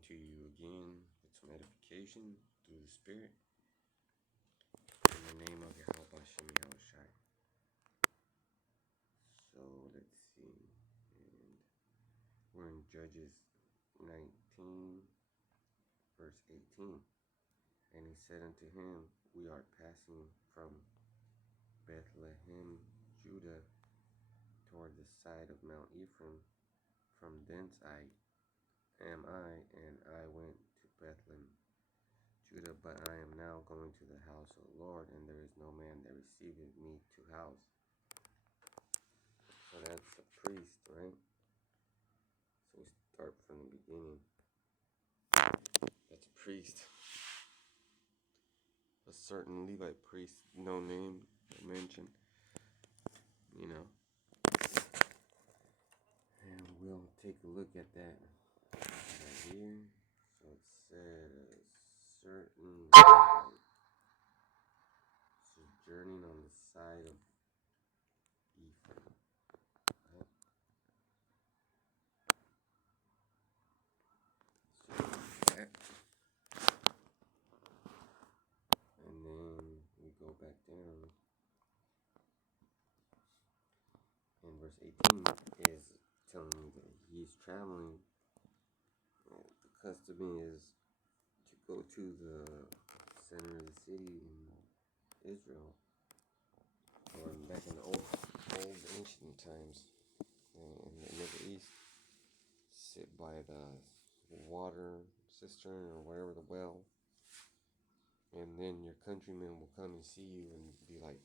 coming to you again with some edification through the Spirit. In the name of Yahweh Hashem Yahushai. So let's see. And we're in Judges 19, verse 18. And he said unto him, We are passing from Bethlehem, Judah, toward the side of Mount Ephraim. From thence am I, and I went to Bethlehem, Judah, but I am now going to the house of the Lord, and there is no man that receiveth me to house. So that's a priest, right? So we start from the beginning. That's a priest. A certain Levite priest, no name mentioned, And we'll take a look at that right here. So it said a certain Levite sojourning on the side of Ephraim. Right? So that. And then we go back down. And verse 18 is telling me that he's traveling. The custom is to go to the center of the city in Israel, or back in the old ancient times in the Middle East, sit by the water cistern or whatever, the well, and then your countrymen will come and see you and be like,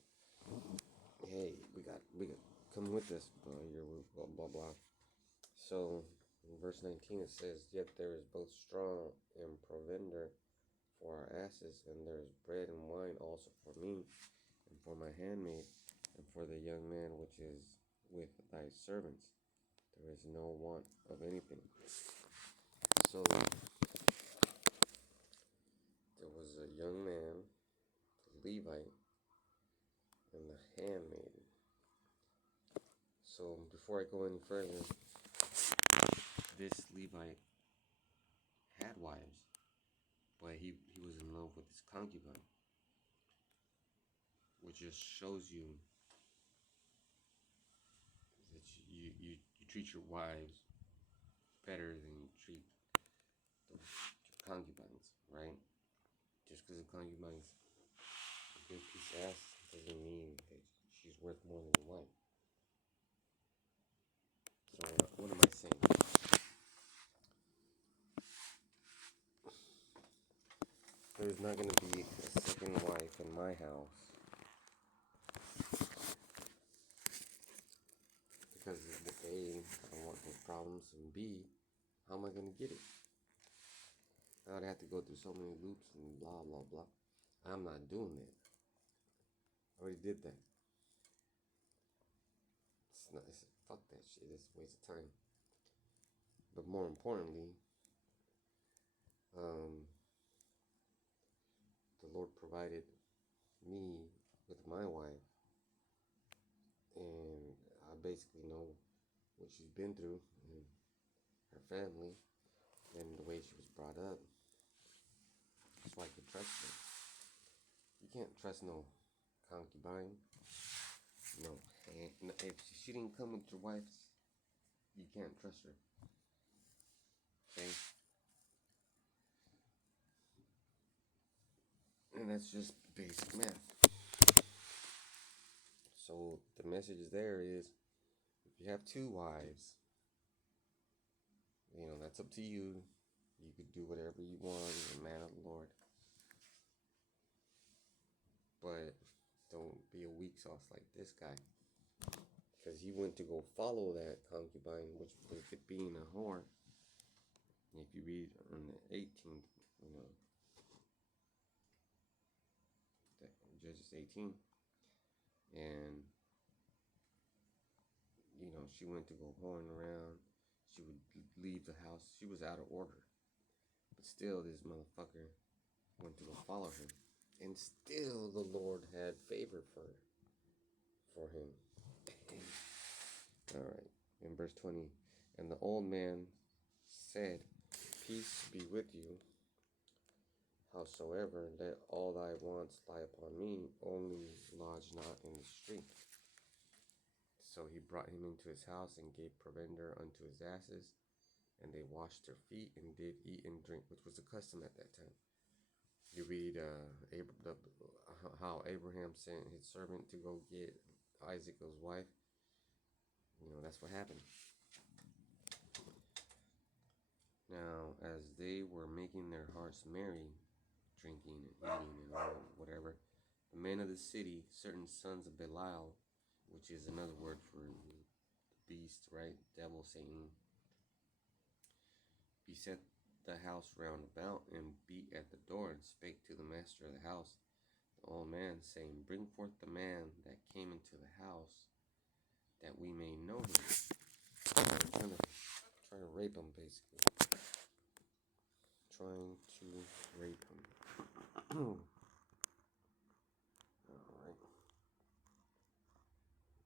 hey, we got come with us, blah blah blah. So in verse 19 it says, Yet there is both straw and provender for our asses, and there is bread and wine also for me, and for my handmaid, and for the young man which is with thy servants. There is no want of anything. So there was a young man, a Levite, and the handmaid. So before I go any further, this Levite had wives, but he was in love with his concubine, which just shows you that you treat your wives better than you treat your concubines, right? Just because a concubine's a good piece of ass doesn't mean that she's worth more than your wife. So what am I saying? There's not going to be a second wife in my house, because A, I want no problems, and B, how am I going to get it? I'd have to go through so many loops and blah blah blah. I'm not doing that. I already did that. Fuck that shit. It's a waste of time. But more importantly, the Lord provided me with my wife, and I basically know what she's been through and her family and the way she was brought up, so I can trust her. You can't trust no concubine. No, if she didn't come with your wife, you can't trust her. Okay? And that's just basic math. So the message there is, if you have two wives, that's up to you. You could do whatever you want. You're a man of the Lord. But don't be a weak sauce like this guy. Because he went to go follow that concubine, which was being a whore. And if you read on the 18th, Judges 18, and she went to go whoring around. She would leave the house. She was out of order. But still, this motherfucker went to go follow her. And still, the Lord had favor for him. All right. In verse 20, and the old man said, peace be with you. Howsoever, let all thy wants lie upon me, only lodge not in the street. So he brought him into his house and gave provender unto his asses, and they washed their feet and did eat and drink, which was the custom at that time. You read how Abraham sent his servant to go get Isaac's wife. That's what happened. Now, as they were making their hearts merry, drinking and eating and all whatever, the men of the city, certain sons of Belial, which is another word for beast, right? Devil, Satan, beset the house round about and beat at the door and spake to the master of the house, the old man, saying, Bring forth the man that came into the house, that we may know him. Trying to rape him, basically. Trying to rape him. Alright.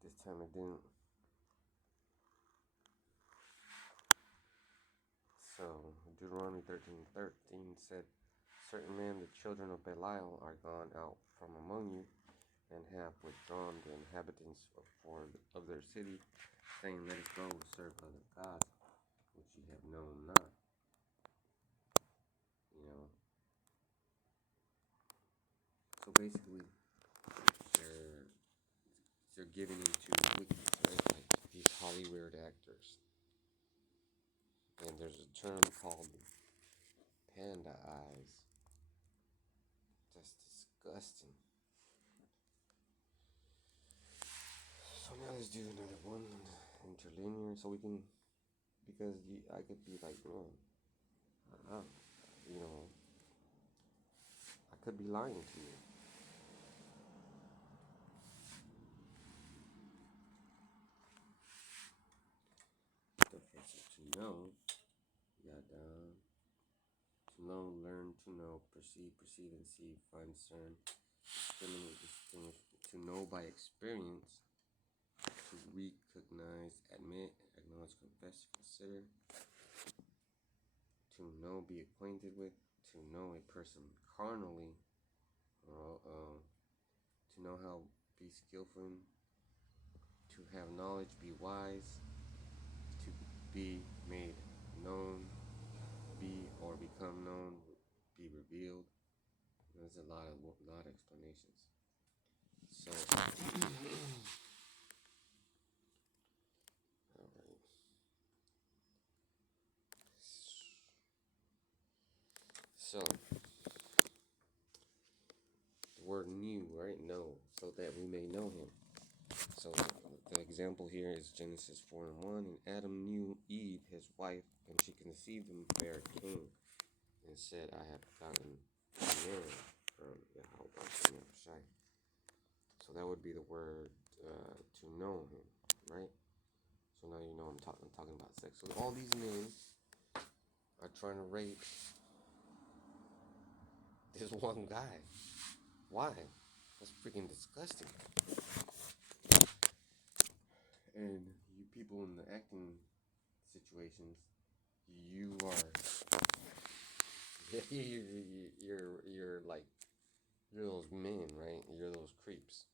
This time it didn't. So, Deuteronomy 13:13 said, Certain men, the children of Belial, are gone out from among you, and have withdrawn the inhabitants of their city, saying, Let us go serve other gods, which ye have known not. So basically, they're giving into wickedness, right? Like these Hollywood actors. And there's a term called panda eyes. That's disgusting. So now let's do another one, interlinear, so we can, because I could be like, I could be lying to you. Okay, so to know, to know, learn, to know, perceive and see, find, discern, distinguish, to know by experience, to recognize, admit, acknowledge, confess, consider, to know, be acquainted with, to know a person carnally, to know how, be skillful in, to have knowledge, be wise, to be made known, be or become known, be revealed. There's a lot of explanations. So, all right. So, the word new, right? Know, so that we may know him. So, the example here is Genesis 4:1. And Adam knew Eve, his wife, and she conceived and bare Cain, and said, I have gotten a man from Yahweh. So that would be the word to know him, right? So now you know I'm talking about sex. So all these men are trying to rape this one guy. Why? That's freaking disgusting. And you people in the acting situations, you are you're like, you're those men, right? You're those creeps.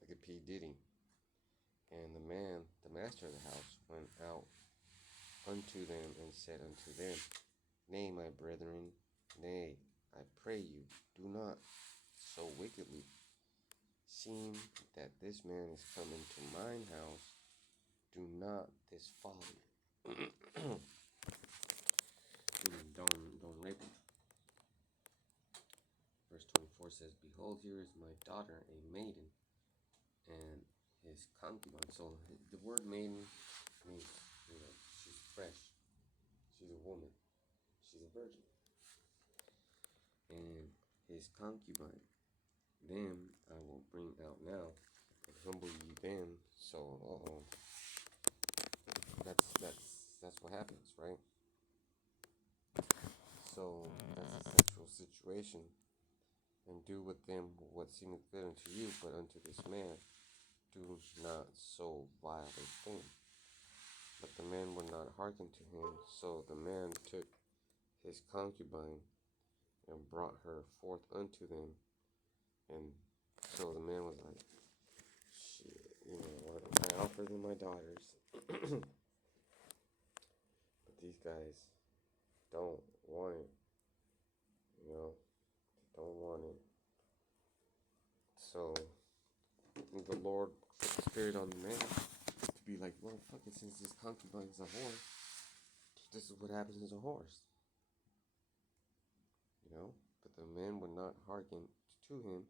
Like a P. Diddy. And the man, the master of the house, went out unto them and said unto them, Nay, my brethren, nay, I pray you, do not so wickedly. Seeing that this man is come into mine house, do not this folly. Don't rape him. Verse 24 says, Behold, here is my daughter, a maiden, and his concubine. So the word maiden means, she's fresh. She's a woman. She's a virgin. And his concubine, them I will bring out now, and humble ye them. So, that's what happens, right? So that's a sexual situation, and do with them what seemeth good unto you, but unto this man do not so vile a thing. But the man would not hearken to him. So the man took his concubine and brought her forth unto them. And so the man was like, shit, you know what? I offered them my daughters. But these guys don't want it. You know, they don't want it. So the Lord put the spirit on the man to be like, motherfucker, since this concubine is a horse, this is what happens as a horse. You know? But the man would not hearken to him.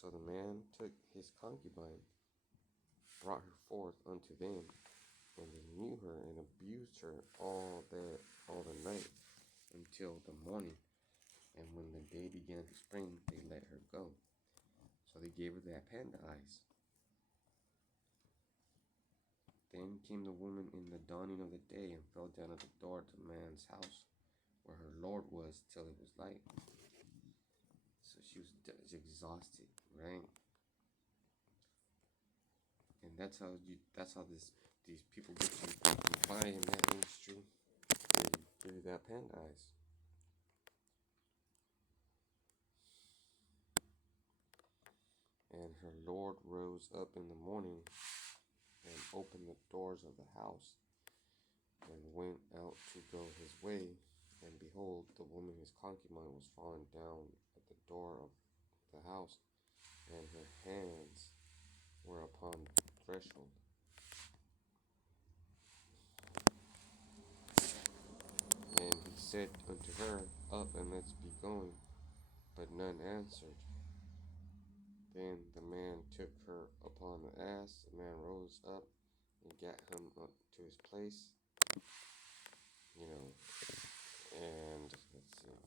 So the man took his concubine, brought her forth unto them, and they knew her and abused her all the night until the morning. And when the day began to spring, they let her go. So they gave her that panda eyes. Then came the woman in the dawning of the day and fell down at the door to the man's house, where her Lord was, till it was light. So she was exhausted, right? And that's how these people get you by in that industry. They give you that panda eyes. And her Lord rose up in the morning and opened the doors of the house and went out to go his way. And behold, the woman his concubine was fallen down at the door of the house, and her hands were upon the threshold. And he said unto her, Up, and let's be going. But none answered. Then the man took her upon the ass. The man rose up and got him up to his place. You know, and let's see.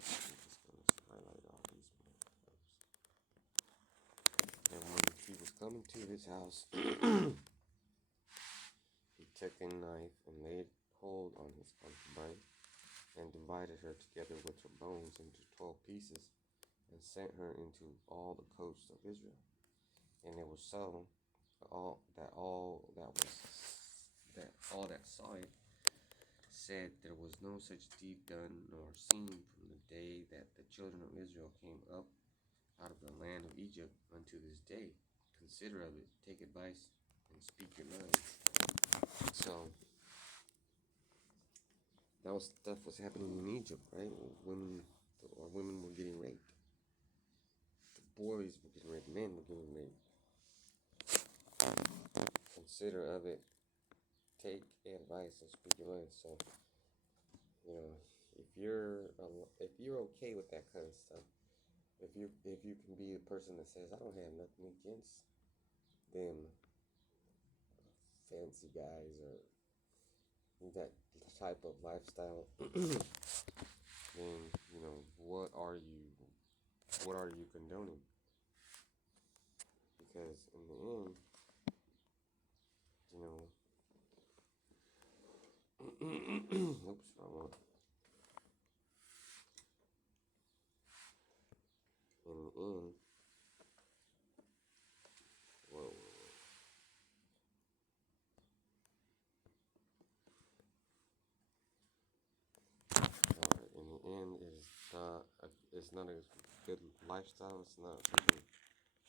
I'm just going to highlight all these motherfuckers. And when he was coming to his house, he took a knife and laid hold on his concubine and divided her together with her bones into 12 pieces and sent her into all the coasts of Israel. And it was so all that saw it said there was no such deed done nor seen from the day that the children of Israel came up out of the land of Egypt unto this day. Consider of it, take advice, and speak your mind. So that stuff was happening in Egypt, right? Women were getting raped. The boys were getting raped. Men were getting raped. Consider of it, take advice, and speak your mind. So, you know, if you're okay with that kind of stuff, if you can be the person that says, I don't have nothing against them fancy guys or that type of lifestyle, then you know what are you condoning? Because in the end, you know, oops, wrong one. In the end, whoa. In the end, it's not a good lifestyle. It's not something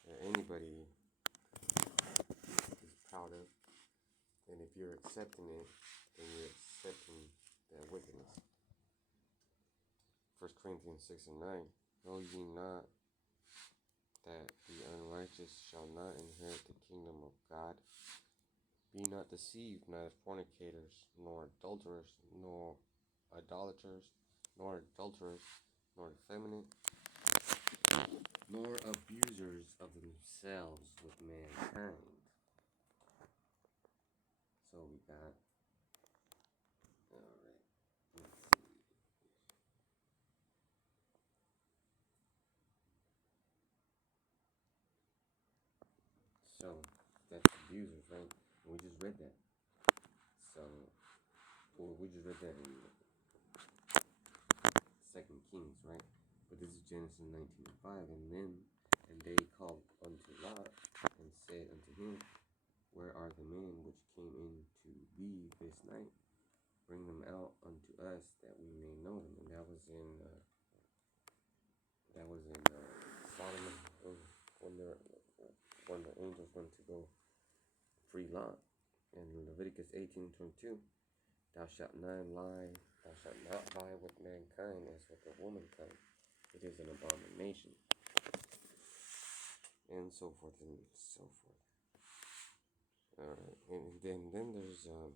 that anybody is proud of. And if you're accepting it, then you're accepting that wickedness. 1 Corinthians 6 and 9. Know ye not that the unrighteous shall not inherit the kingdom of God? Be not deceived, neither fornicators, nor adulterers, nor idolaters, nor effeminate, nor abusers of themselves with mankind. So we got, alright, let's see. So, that's abusers, right? We just read that. So, we just read that in 2 Kings, right? But this is Genesis 19:5. And they called unto Lot and said unto him, Where are the men which came in to be this night? Bring them out unto us that we may know them. And that was in Solomon when the angels went to go free Lot. In Leviticus 18:22, thou shalt not lie with mankind as with the womankind. It is an abomination. And so forth and so forth. Alright, and then there's man,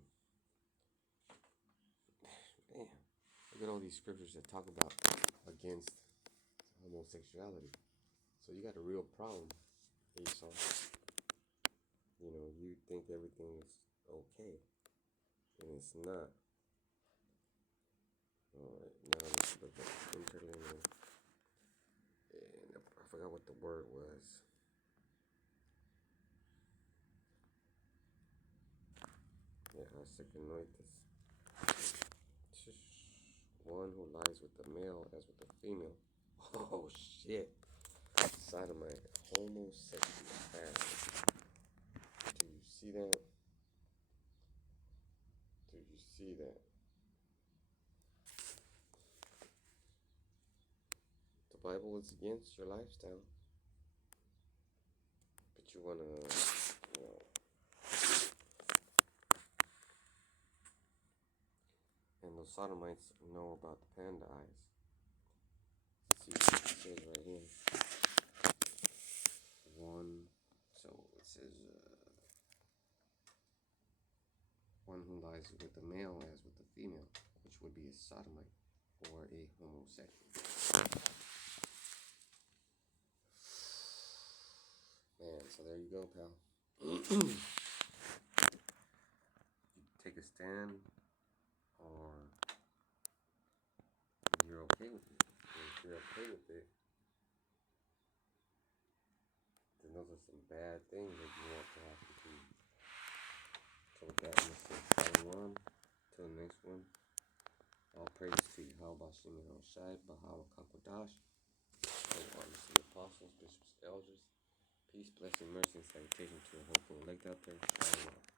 look at all these scriptures that talk about against homosexuality. So you got a real problem, Esau. You know, you think everything is okay, and it's not. Alright, now let's look at interlinear. And I forgot what the word was. Yeah, secondnoites. One who lies with the male as with the female. Oh shit. Sodomite. Homosexuality. Do you see that? Do you see that? The Bible is against your lifestyle. But you wanna, you know. And those sodomites know about the panda eyes. Let's see what it says right here. It says, one who lies with the male as with the female, which would be a sodomite or a homosexual. Man, so there you go, pal. You take a stand, or you're okay with it. And if you're okay with it, then those are some bad things that you want to happen to you. So with that, I'm going to say Shalom. Till the next one. All praise to Yahweh Shem Shai, Bahawa Kakodash, all honors to the apostles, bishops, elders. Peace, blessing, mercy, and salutation to a hopeful elect out there. Shalom.